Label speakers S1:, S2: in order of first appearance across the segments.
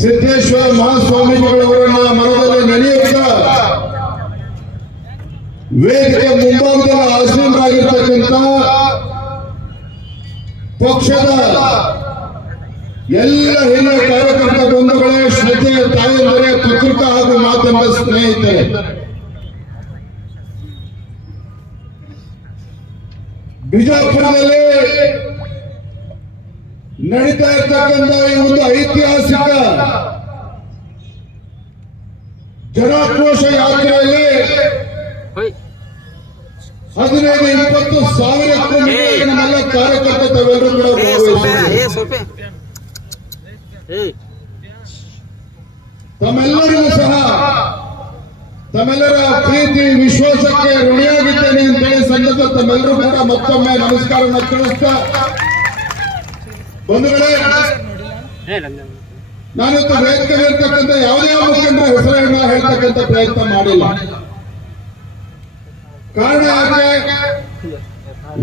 S1: ಸಿದ್ದೇಶ್ವರ ಮಹಾಸ್ವಾಮೀಜಿಗಳವರನ್ನ ಮನದಲ್ಲಿ ನೆನೆಯುತ್ತಾ ವೇದಿಕೆ ಮುಂಭಾಗದಲ್ಲಿ ಆಸೀನರಾಗಿರ್ತಕ್ಕಂಥ ಪಕ್ಷದ ಎಲ್ಲ ಹಿರಿಯ ಕಾರ್ಯಕರ್ತ ಬಂಧುಗಳೇ ಶ್ರದ್ಧೆಯ ತಾಯಂದರೆ ಪತ್ರಿಕಾ ಹಾಗೂ ಮಾಧ್ಯಮ ಸ್ನೇಹಿತರೆ. ಬಿಜಾಪುರದಲ್ಲಿ ನಡೀತಾ ಇರ್ತಕ್ಕಂಥ ಈ ಒಂದು ಐತಿಹಾಸಿಕ ಜನಾಕ್ರೋಶ ಯಾತ್ರೆಯಲ್ಲಿ ಹದಿನೈದು ಇಪ್ಪತ್ತು ಸಾವಿರ ನಮ್ಮೆಲ್ಲ ಕಾರ್ಯಕರ್ತರು ಕೂಡ ತಮ್ಮೆಲ್ಲರಿಗೂ ಸಹ ತಮ್ಮೆಲ್ಲರ ಪ್ರೀತಿ ವಿಶ್ವಾಸಕ್ಕೆ ಋಣಿಯಾಗಿದ್ದೇನೆ ಅಂತೇಳಿ ಸಂಘದ ತಮ್ಮೆಲ್ಲರೂ ಕೂಡ ಮತ್ತೊಮ್ಮೆ ನಮಸ್ಕಾರವನ್ನು ತಿಳಿಸ್ತಾ ಬಂಧುಗಳೇ ನಾನು ವೇದಿಕೆ ಇರ್ತಕ್ಕಂಥ ಯಾವುದೇ ಮುಖಂಡರ ಹೆಸರನ್ನ ಹೇಳ್ತಕ್ಕಂಥ ಪ್ರಯತ್ನ ಮಾಡಿಲ್ಲ. ಕಾರಣ ಆದ್ರೆ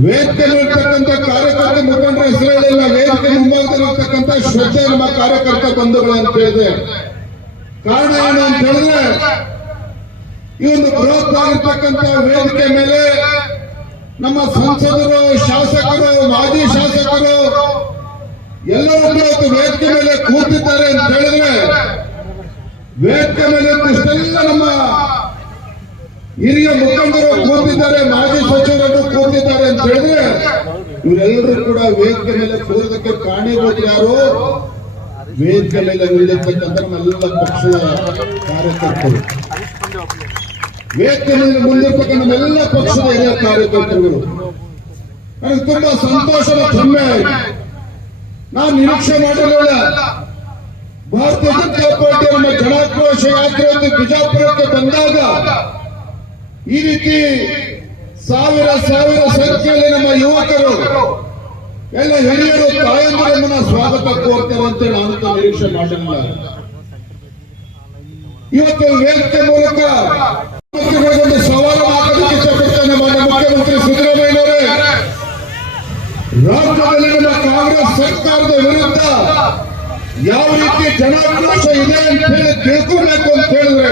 S1: ವೇದಿಕೆ ಇರ್ತಕ್ಕಂಥ ಕಾರ್ಯಕರ್ತ ಮುಖಂಡರ ಹೆಸರು ಹೇಳಿಲ್ಲ. ವೇದಿಕೆ ಮುಂಭಾಗದಲ್ಲಿರ್ತಕ್ಕಂಥ ಶ್ರದ್ಧೆ ನಮ್ಮ ಕಾರ್ಯಕರ್ತ ಬಂಧುಗಳು ಅಂತ ಹೇಳಿದೆ. ಕಾರಣ ಏನು ಅಂತ ಹೇಳಿದ್ರೆ, ಈ ಒಂದು ಬೃಹತ್ತಾಗಿರ್ತಕ್ಕಂಥ ವೇದಿಕೆ ಮೇಲೆ ನಮ್ಮ ಸಂಸದರು, ಶಾಸಕರು, ಮಾಜಿ ಶಾಸಕರು ಎಲ್ಲರೂ ಕೂಡ ವೇದಿಕೆ ಮೇಲೆ ಕೂತಿದ್ದಾರೆ ಅಂತ ಹೇಳಿದ್ರೆ, ವೇದಿಕೆ ಮೇಲೆ ಇಷ್ಟೆಲ್ಲ ನಮ್ಮ ಹಿರಿಯ ಮುಖಂಡರು ಕೂತಿದ್ದಾರೆ, ಮಾಜಿ ಸಚಿವರು ಕೂತಿದ್ದಾರೆ ಅಂತ ಹೇಳಿದ್ರೆ, ಇವರೆಲ್ಲರೂ ಕೂಡ ವೇದಿಕೆ ಮೇಲೆ ಕೂರೋದಕ್ಕೆ ಕಾರಣೀಭೂತ ಯಾರು? ವೇದಿಕೆ ಮೇಲೆ ನಿಲ್ಲಿರ್ತಕ್ಕಂಥ ನಮ್ಮೆಲ್ಲ ಪಕ್ಷದ ಕಾರ್ಯಕರ್ತರು. ವೇದಿಕೆ ಮೇಲೆ ಮುಂದಿರ್ತಕ್ಕಂಥ ನಮ್ಮೆಲ್ಲ ಪಕ್ಷದ ಹಿರಿಯ ಕಾರ್ಯಕರ್ತರುಗಳು. ನನಗೆ ತುಂಬಾ ಸಂತೋಷದ ಆಯ್ತು ನಾನು ನಿರೀಕ್ಷೆ ಮಾಡಿರಲಿಲ್ಲ ಭಾರತೀಯ ಜನತಾ ಪಾರ್ಟಿ ನಮ್ಮ ಜನಾಕ್ರೋಶ ಯಾತ್ರೆ ಒಂದು ಬಿಜಾಪುರಕ್ಕೆ ಬಂದಾಗ ಈ ರೀತಿ ಸಾವಿರ ಸಾವಿರ ಸಂಖ್ಯೆಯಲ್ಲಿ ನಮ್ಮ ಯುವಕರು, ಎಲ್ಲ ಹಿರಿಯರು ತಾಯಂದಿರನ್ನ ಸ್ವಾಗತ ಕೋರ್ತಾರೆ ಅಂತ ನಾನು ನಿರೀಕ್ಷೆ ಮಾಡಿರಲಿಲ್ಲ ಇವತ್ತು ವೇದಿಕೆ ಮೂಲಕ ಮುಖ್ಯಮಂತ್ರಿಗಳಿಗೊಂದು ಸವಾಲು ಹಾಕೋದಕ್ಕೆ ಇಷ್ಟಪಡ್ತೇನೆ ಮಾನ್ಯ ಮುಖ್ಯಮಂತ್ರಿ ಸಿದ್ದರಾಮಯ್ಯನವರೇ ರಾಜ್ಯದಲ್ಲಿ ನಮ್ಮ ಕಾಂಗ್ರೆಸ್ ಸರ್ಕಾರದ ವಿರುದ್ಧ ಯಾವ ರೀತಿ ಜನಾಕ್ರೋಶ ಇದೆ ಅಂತ ಹೇಳಿ ತಿಳ್ಕೊಬೇಕು ಅಂತ ಹೇಳಿದ್ರೆ,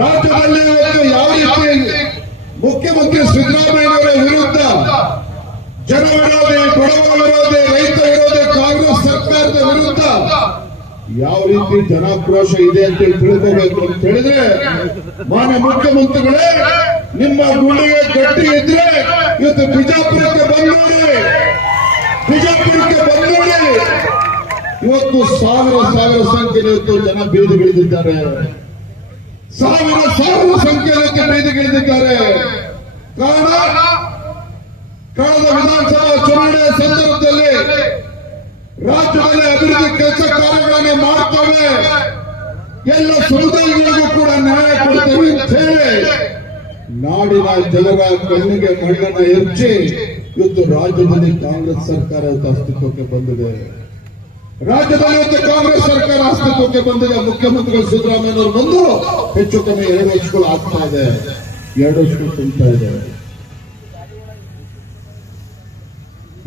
S1: ರಾಜ್ಯದಲ್ಲಿ ಇವತ್ತು ಯಾವ ರೀತಿ ಮುಖ್ಯಮಂತ್ರಿ ಸಿದ್ದರಾಮಯ್ಯನವರ ವಿರುದ್ಧ ಜನ ವಿರೋಧಿ ಬಡವ ವಿರೋಧಿ ರೈತ ವಿರೋಧಿ, ಕಾಂಗ್ರೆಸ್ ಸರ್ಕಾರದ ವಿರುದ್ಧ ಯಾವ ರೀತಿ ಜನಾಕ್ರೋಶ ಇದೆ ಅಂತ ತಿಳ್ಕೋಬೇಕು ಅಂತ ಹೇಳಿದ್ರೆ, ಮಾನ್ಯ ಮುಖ್ಯಮಂತ್ರಿಗಳೇ, ನಿಮ್ಮ ಗುಂಡಿಗೆ ಗಟ್ಟಿ ಇದ್ರೆ ಇವತ್ತು ಬಿಜಾಪುರಕ್ಕೆ ಬಂದೋಡಿ ಬಂದೋಡಿ ಇವತ್ತು ಸಾವಿರ ಸಾವಿರ ಸಂಖ್ಯೆಯಲ್ಲಿ ಜನ ಬೀದಿಗಿಳಿದಿದ್ದಾರೆ. ಸಾವಿರ ಸಾವಿರ ಸಂಖ್ಯೆಯಲ್ಲಿ ಬೀದಿಗಿಳಿದಿದ್ದಾರೆ. ಕಾರಣ, ಕಳೆದ ವಿಧಾನಸಭಾ ಚುನಾವಣೆಯ ಸಂದರ್ಭದಲ್ಲಿ ರಾಜ್ಯದಲ್ಲಿ ಅಭಿವೃದ್ಧಿ ಕೆಲಸ ಕಾರ್ಯಗಳನ್ನು ಮಾಡುತ್ತವೆ ಎಲ್ಲ ಸಮುದಾಯಗಳಿಗೂ ಕೂಡ ನ್ಯಾಯ ಕೊಡುತ್ತೇವೆ ಅಂತ ಹೇಳಿ ನಾಡಿನ ಜನರ ಕಣ್ಣಿಗೆ ಮಣ್ಣನ್ನು ಎರಚಿ ಇವತ್ತು ರಾಜ್ಯದಲ್ಲಿ ಕಾಂಗ್ರೆಸ್ ಸರ್ಕಾರ ಅಸ್ತಿತ್ವಕ್ಕೆ ಬಂದಿದೆ. ರಾಜ್ಯದಲ್ಲಿ ಇವತ್ತು ಕಾಂಗ್ರೆಸ್ ಸರ್ಕಾರ ಅಸ್ತಿತ್ವಕ್ಕೆ ಬಂದಿದೆ. ಮುಖ್ಯಮಂತ್ರಿಗಳು ಸಿದ್ದರಾಮಯ್ಯನವರು ಬಂದು ಹೆಚ್ಚು ಕಮ್ಮಿ ಎರಡು ವರ್ಷಗಳು ಆಗ್ತಾ ಇದೆ. ಎರಡು ವರ್ಷಗಳು ತುಂಬ್ತಾ ಇದೆ.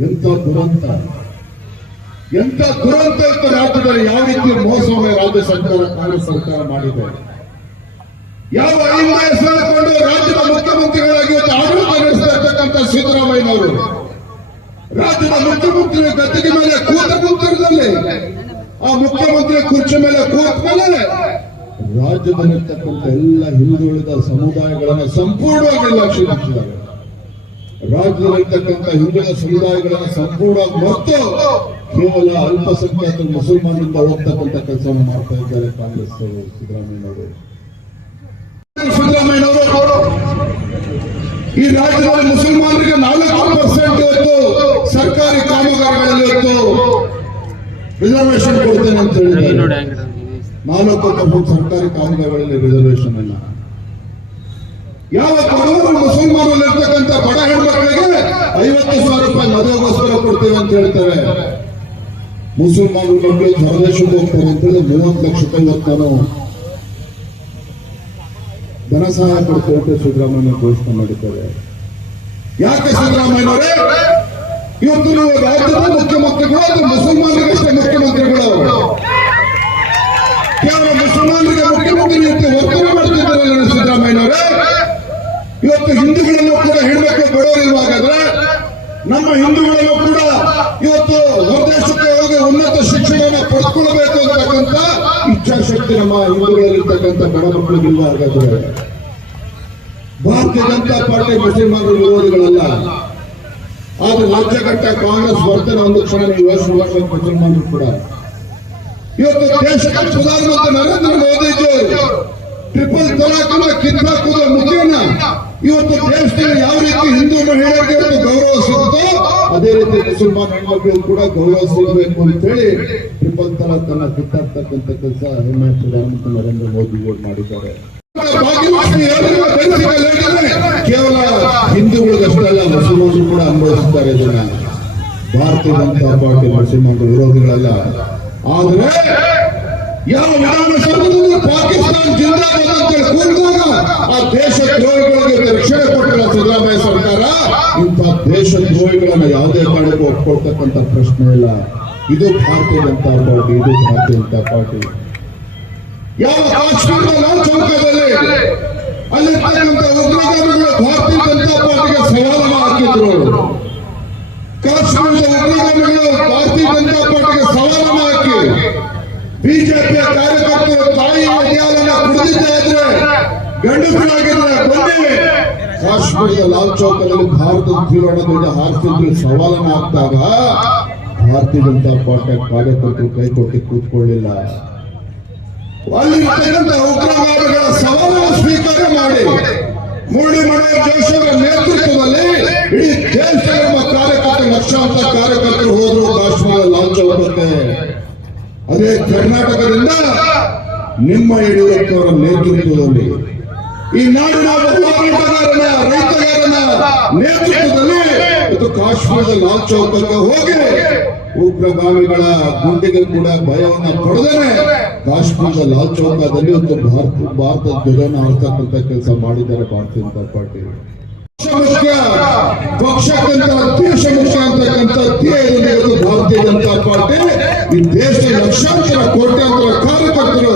S1: ಎಂತ ದುರಂತ. ಎಂತ ದುರಂತ ಇತ್ತು ರಾಜ್ಯದಲ್ಲಿ ಯಾವ ರೀತಿ ಮೋಸವನ್ನು ರಾಜ್ಯ ಸರ್ಕಾರ, ಕಾಂಗ್ರೆಸ್ ಸರ್ಕಾರ ಮಾಡಿದೆ. ಯಾವ ಐದು ಹೆಸರಿಕೊಂಡು ರಾಜ್ಯದ ಮುಖ್ಯಮಂತ್ರಿಗಳಾಗಿ ಆಡಳಿತ ನಡೆಸ್ತಾ ಸಿದ್ದರಾಮಯ್ಯನವರು. ರಾಜ್ಯದ ಮುಖ್ಯಮಂತ್ರಿ ಗದ್ದಿಗೆ ಮೇಲೆ ಕೂತ ಕೂತರದಲ್ಲಿ ಆ ಮುಖ್ಯಮಂತ್ರಿ ಕುರ್ಚಿ ಮೇಲೆ ಕೂತ ಮೇಲೆ ರಾಜ್ಯದಲ್ಲಿರ್ತಕ್ಕಂಥ ಎಲ್ಲ ಹಿಂದುಳಿದ ಸಮುದಾಯಗಳನ್ನ ಸಂಪೂರ್ಣವಾಗಿ ಲಕ್ಷಿಸಿದ್ದಾರೆ ರಾಜ್ಯದಲ್ಲಿರ್ತಕ್ಕಂಥ ಹಿಂದುಳಿದ ಸಮುದಾಯಗಳನ್ನ ಸಂಪೂರ್ಣವಾಗಿ ಮತ್ತು ಕೇವಲ ಅಲ್ಪಸಂಖ್ಯಾತ ಮುಸಲ್ಮಾನರಿಂದ ಹೋಗ್ತಕ್ಕಂಥ ಕೆಲಸವನ್ನು ಮಾಡ್ತಾ ಇದ್ದಾರೆ ಕಾಂಗ್ರೆಸ್ ಸಿದ್ದರಾಮಯ್ಯನವರು. ಸಿದ್ದರಾಮಯ್ಯನವರು, ಈ ರಾಜ್ಯದಲ್ಲಿ ಮುಸಲ್ಮಾನರಿಗೆ ನಾಲ್ಕು ಪರ್ಸೆಂಟ್ ಇವತ್ತು ಸರ್ಕಾರಿ ಕಾಮಗಾರಿಗಳಲ್ಲಿ ಇವತ್ತು ರಿಸರ್ವೇಶನ್ ಕೊಡ್ತೇನೆ ಅಂತ
S2: ಹೇಳಿ
S1: ಹೇಳಿದ್ದಾರೆ ನಾಲ್ಕು ಕಪ್ಪು ಸರ್ಕಾರಿ ಕಾಮಗಾರಿಗಳಲ್ಲಿ ರಿಸರ್ವೇಶನ್ ಇಲ್ಲ. ಯಾವ ಬಡವರು ಮುಸಲ್ಮಾನರಲ್ಲಿ ಇರ್ತಕ್ಕಂಥ ಬಡ ಹೆಣ್ಮಕ್ಳಿಗೆ ಐವತ್ತು ಸಾವಿರ ರೂಪಾಯಿ ಮದುವೆಗೋಸ್ಕರ ಕೊಡ್ತೇವೆ ಅಂತ ಹೇಳ್ತಾರೆ. ಮುಸಲ್ಮಾನ ಮಕ್ಕಳು ಹೊರದೇಶಕ್ಕೆ ಹೋಗ್ತಾರೆ ಅಂತ ಹೇಳಿ ಮೂವತ್ತು ಲಕ್ಷ ರೂಪಾಯಿ ಧನ ಸಹಾಯ ಕೊಡ್ತೇವೆ ಅಂತ ಸಿದ್ದರಾಮಯ್ಯ ಘೋಷಣೆ ಮಾಡಿದ್ದಾರೆ. ಯಾಕೆ ಸಿದ್ದರಾಮಯ್ಯನವರೇ? ಇವತ್ತು ನೀವು ರಾಜ್ಯದ ಮುಖ್ಯಮಂತ್ರಿಗಳು ಅದು ಮುಸಲ್ಮಾನರಿಗಷ್ಟೇ ಮುಖ್ಯಮಂತ್ರಿಗಳು. ಕೇವಲ ಮುಸಲ್ಮಾನರಿಗೆ ಮುಖ್ಯಮಂತ್ರಿ ಅಂತ ಮಾಡ್ತಿದ್ದಾರೆ ಸಿದ್ದರಾಮಯ್ಯನವರೇ ಇವತ್ತು ಹಿಂದೂಗಳನ್ನು ಕೂಡ ಹೆಣ್ಮಕ್ಳು ಬಡವರಿರುವಾಗಾದ್ರೆ ನಮ್ಮ ಹಿಂದೂಗಳನ್ನು ಕೂಡ ಇವತ್ತು ಹೊರದೇಶಕ್ಕೆ ಹೋಗಿ ಉನ್ನತ ಶಿಕ್ಷಣವನ್ನು ಪಡ್ಕೊಳ್ಬೇಕು ಅಂತಕ್ಕಂಥ ಇಚ್ಛಾಶಕ್ತಿ ನಮ್ಮ ಹಿಂದೂಗಳಲ್ಲಿರ್ತಕ್ಕಂಥ ಬಡ ಮಕ್ಕಳಿಗಿಲ್ಲ ಹಾಗಾದ್ರೆ ಭಾರತೀಯ ಜನತಾ ಪಾರ್ಟಿ ಮುಸಲ್ಮಾನರ ವಿರೋಧಿಗಳಲ್ಲ. ಆದ್ರೆ ರಾಜ್ಯಘಟ್ಟ ಕಾಂಗ್ರೆಸ್ ಬರ್ತೇನೆ ಒಂದು ಕ್ಷಣ ನೀವು ಯೋಚನೆ ಕೂಡ. ಇವತ್ತು ದೇಶಕ್ಕೆ ಪ್ರಧಾನಮಂತ್ರಿ ನರೇಂದ್ರ ಮೋದಿಜಿ ಟ್ರಿಪಲ್ ತಲಾಖನ ಕಿತ್ತಾಕುವ ಮುಖೇನ ಇವತ್ತು ದೇಶದಲ್ಲಿ ಯಾವ ರೀತಿ ಹಿಂದೂ ಮಹಿಳೆಯರಿಗೆ ಗೌರವ ಸಿಗುತ್ತೋ ಅದೇ ರೀತಿ ಮುಸಲ್ಮಾನ್ ಹೆಣ್ಮಕ್ಳಿಗೂ ಕೂಡ ಗೌರವ ಸಿಗಬೇಕು ಅಂತ ಹೇಳಿ ಟ್ರಿಪಲ್ ತಲಾಖ್ ಅನ್ನ ಕಿತ್ತಾಕ್ತಕ್ಕಂಥ ಕೆಲಸ ಹೆಮ್ಮೆ ಪ್ರಧಾನಮಂತ್ರಿ ನರೇಂದ್ರ ಮೋದಿ ಮಾಡಿದ್ದಾರೆ. ಕೇವಲ ಹಿಂದೂಗಳಿಗಷ್ಟಲ್ಲ ಮುಸಲ್ಮಾನರು ಕೂಡ ಅನುಭವಿಸುತ್ತಾರೆ ಇದನ್ನ ಭಾರತೀಯ ಜನತಾ ಪಾರ್ಟಿ ಮುಸಲ್ಮಾನರ ವಿರೋಧಿಗಳಲ್ಲ. ಆದ್ರೆ ಯಾವ ವಿಧಾನಸೌಧದಲ್ಲಿ ಪಾಕಿಸ್ತಾನ ಜಿಂದಾಬಾದ್ ಅಂತ ಕೂಡಿದಾಗ ಆ ದೇಶ ದ್ರೋಹಿಗಳಿಗೆ ರಕ್ಷಣೆ ಕೊಟ್ಟಿಲ್ಲ ಸಿದ್ದರಾಮಯ್ಯ ಸರ್ಕಾರ. ಇಂಥ ದೇಶ ದ್ರೋಹಿಗಳನ್ನ ಯಾವುದೇ ಕಾರಣಕ್ಕೂ ಒಪ್ಕೊಳ್ತಕ್ಕಂಥ ಪ್ರಶ್ನೆ ಇಲ್ಲ. ಇದು ಭಾರತೀಯ ಜನತಾ ಪಾರ್ಟಿ, ಇದು ಭಾರತೀಯ ಜನತಾ ಪಾರ್ಟಿ. ಯಾವ ಕಾಶ್ಮೀರದ ಲಾಲ್ ಚೌಕದಲ್ಲಿ ಅಲ್ಲಿರ್ತಕ್ಕಂಥ ಉಗ್ರಗಾಮಿಗಳು ಭಾರತೀಯ ಜನತಾ ಪಾರ್ಟಿಗೆ ಸವಾಲನ್ನು ಹಾಕಿದ್ರು. ಕಾಶ್ಮೀರದ ಉಗ್ರಗಾಮಿಗಳು ಭಾರತೀಯ ಜನತಾ ಪಾರ್ಟಿಗೆ ಸವಾಲನ್ನು ಹಾಕಿ ಬಿಜೆಪಿಯ ಕಾರ್ಯಕರ್ತರು ತಾಯಿ ಮದ್ಯಾಲನ್ನ ಕುಡಿದಿದ್ದೇ ಇದ್ರೆ ಗಂಡಸರಾಗಿದ್ರೆ ಬಂದಿವೆ ಕಾಶ್ಮೀರದ ಲಾಲ್ ಚೌಕದಲ್ಲಿ ಭಾರತದ ತ್ರಿವರ್ಣದಿಂದ ಹಾರಿಸಿದ್ರು ಸವಾಲನ್ನು ಹಾಕಿದಾಗ ಭಾರತೀಯ ಜನತಾ ಪಾರ್ಟಿಯ ಕಾರ್ಯಕರ್ತರು ಕೈ ಕೊಟ್ಟು ಕೂತ್ಕೊಳ್ಳಿಲ್ಲ. ಅಲ್ಲಿರ್ತಕ್ಕಂಥ ಉಗ್ರವಾದಿಗಳ ಸವಾಲನ್ನು ಸ್ವೀಕಾರ ಮಾಡಿ ಮುರಳಿ ಮನೋಹರ್ ಜೋಶಿ ಅವರ ನೇತೃತ್ವದಲ್ಲಿ ಇಡೀ ದೇಶದ ನಮ್ಮ ಕಾರ್ಯಕರ್ತ, ಲಕ್ಷಾಂತರ ಕಾರ್ಯಕರ್ತರು ಹೋದ್ರು ಕಾಶ್ಮೀರ ಲಾಂಚ್ ಅದೇ ಕರ್ನಾಟಕದಿಂದ ನಿಮ್ಮ ಯಡಿಯೂರಪ್ಪ ಅವರ ನೇತೃತ್ವದಲ್ಲಿ ಈ ನಾಡಿನ ಹೋರಾಟಗಾರನ ರೈತಗಾರನ ನೇತೃತ್ವದಲ್ಲಿ ಇದು ಕಾಶ್ಮೀರದ ಲಾಲ್ ಚೌಕಕ್ಕೆ ಹೋಗಿ ಉಗ್ರಗಾಮಿಗಳ ಗುಂಡಿಗೆ ಕೂಡ ಭಯವನ್ನ ಪಡೆದರೆ ಕಾಶ್ಮೀರದ ಲಾಲ್ ಚೌಕದಲ್ಲಿ ಒಂದು ಭಾರತ, ಭಾರತದ ಧ್ವಜನ ಕೆಲಸ ಮಾಡಿದ್ದಾರೆ ಭಾರತೀಯ ಜನತಾ ಪಾರ್ಟಿ. ಭಾರತೀಯ ಜನತಾ ಪಾರ್ಟಿ. ಈ ದೇಶದ ಲಕ್ಷಾಂತರ ಕೋಟ್ಯಾಂತರ ಕಾರ್ಯಕರ್ತರು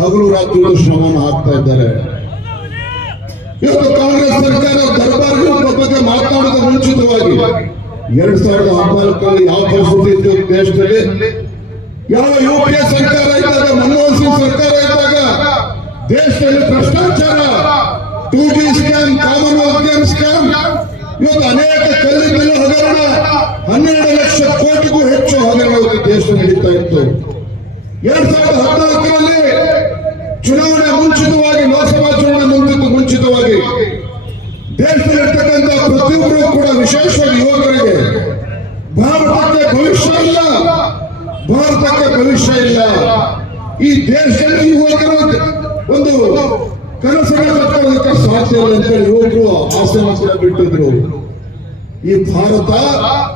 S1: ಹಗಲು ರಾತ್ರಿ ಶ್ರಮವನ್ನು ಹಾಕ್ತಾ ಇದ್ದಾರೆ. ಇವತ್ತು ಕಾಂಗ್ರೆಸ್ ಸರ್ಕಾರ ದರ್ಬಾರ್ಗೂ ಬಗ್ಗೆ ಮಾತನಾಡದ ಮುಂಚಿತವಾಗಿ. ಎರಡ್ ಸಾವಿರದ ಹದಿನಾಲ್ಕರಲ್ಲಿ ಯಾವ ಪರಿಸ್ಥಿತಿ ಇತ್ತು ದೇಶದಲ್ಲಿ? ಯಾವ ಯು ಪಿ ಎ ಸರ್ಕಾರ ಇದ್ದಾಗ, ಮನಮೋಹನ್ ಸಿಂಗ್ ಸರ್ಕಾರ ಇದ್ದಾಗ ದೇಶದಲ್ಲಿ ಭ್ರಷ್ಟಾಚಾರ. Two G scam, Commonwealth game scam. ಇವತ್ತು ಅನೇಕ ಕಲ್ಲಿದ್ದಲು ಹಗರಣ ಹನ್ನೆರಡು ಲಕ್ಷ ಕೋಟಿಗೂ ಹೆಚ್ಚು ಹಗರಣ ದೇಶ ನಡೀತಾ ಇತ್ತು. ಎರಡ್ ಸಾವಿರದ ಹದಿನಾಲ್ಕರಲ್ಲಿ ಚುನಾವಣೆ ಮುಂಚಿತವಾಗಿ, ಲೋಕಸಭಾ ಚುನಾವಣೆ ಮುಂಚಿತ ಮುಂಚಿತವಾಗಿ. ದೇಶದಲ್ಲಿರ್ತಕ್ಕಂಥ ಪ್ರತಿಯೊಬ್ಬರು ಕೂಡ ವಿಶೇಷವಾಗಿ ಯುವಕರಿಗೆ ಭಾರತಕ್ಕೆ ಭವಿಷ್ಯ ಇಲ್ಲ. ಭಾರತಕ್ಕೆ ಭವಿಷ್ಯ ಇಲ್ಲ. ಈ ದೇಶದಲ್ಲಿ ಯುವಕರು ಒಂದು ಕನಸನ್ನು ಕಟ್ಕೊಳ್ಳೋದಕ್ಕೆ ಸಾಧ್ಯ ಅಂತ ಯುವಕರು ಆಸೆ ಕೂಡ ಬಿಟ್ಟಿದ್ರು. ಈ ಭಾರತ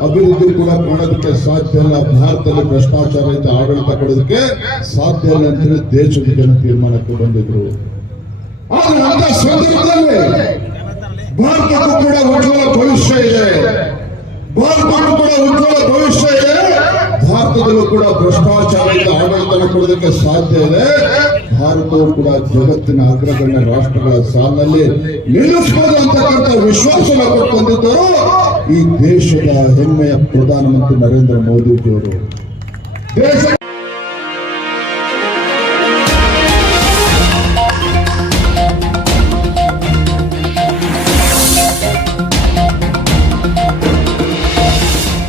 S1: ಅಭಿವೃದ್ಧಿ ಕೂಡ ಮಾಡೋದಕ್ಕೆ ಸಾಧ್ಯ ಅಲ್ಲ ಭಾರತದಲ್ಲಿ ಭ್ರಷ್ಟಾಚಾರ ಅಂತ ಆಡಳಿತ ಕೊಡೋದಕ್ಕೆ ಸಾಧ್ಯ ಇಲ್ಲ ಅಂತ ಹೇಳಿ ದೇಶದ ಜನ ತೀರ್ಮಾನಕ್ಕೆ ಬಂದಿದ್ರು. ಆದ್ರೆ ಅಂತ ಸಂದರ್ಭದಲ್ಲಿ ಭಾರತಕ್ಕೂ ಕೂಡ ಉಜ್ವಲ ಭವಿಷ್ಯ ಇದೆ. ಭಾರತಕ್ಕೂ ಕೂಡ ಉಜ್ವಲ ಭವಿಷ್ಯ ಭಾರತದಲ್ಲೂ ಕೂಡ ಭ್ರಷ್ಟಾಚಾರದಿಂದ ಆಡಳಿತ ಕೊಡೋದಕ್ಕೆ ಸಾಧ್ಯ ಇದೆ. ಭಾರತವು ಕೂಡ ಜಗತ್ತಿನ ಅಗ್ರಗಣ್ಯ ರಾಷ್ಟ್ರಗಳ ಸಾಲಿನಲ್ಲಿ ನಿಲ್ಲಿಸಬಹುದು ಅಂತಕ್ಕಂಥ ವಿಶ್ವಾಸವನ್ನು ಕೊಟ್ಟು ಈ ದೇಶದ ಹೆಮ್ಮೆಯ ಪ್ರಧಾನಮಂತ್ರಿ ನರೇಂದ್ರ ಮೋದಿಜಿಯವರು. ದೇಶ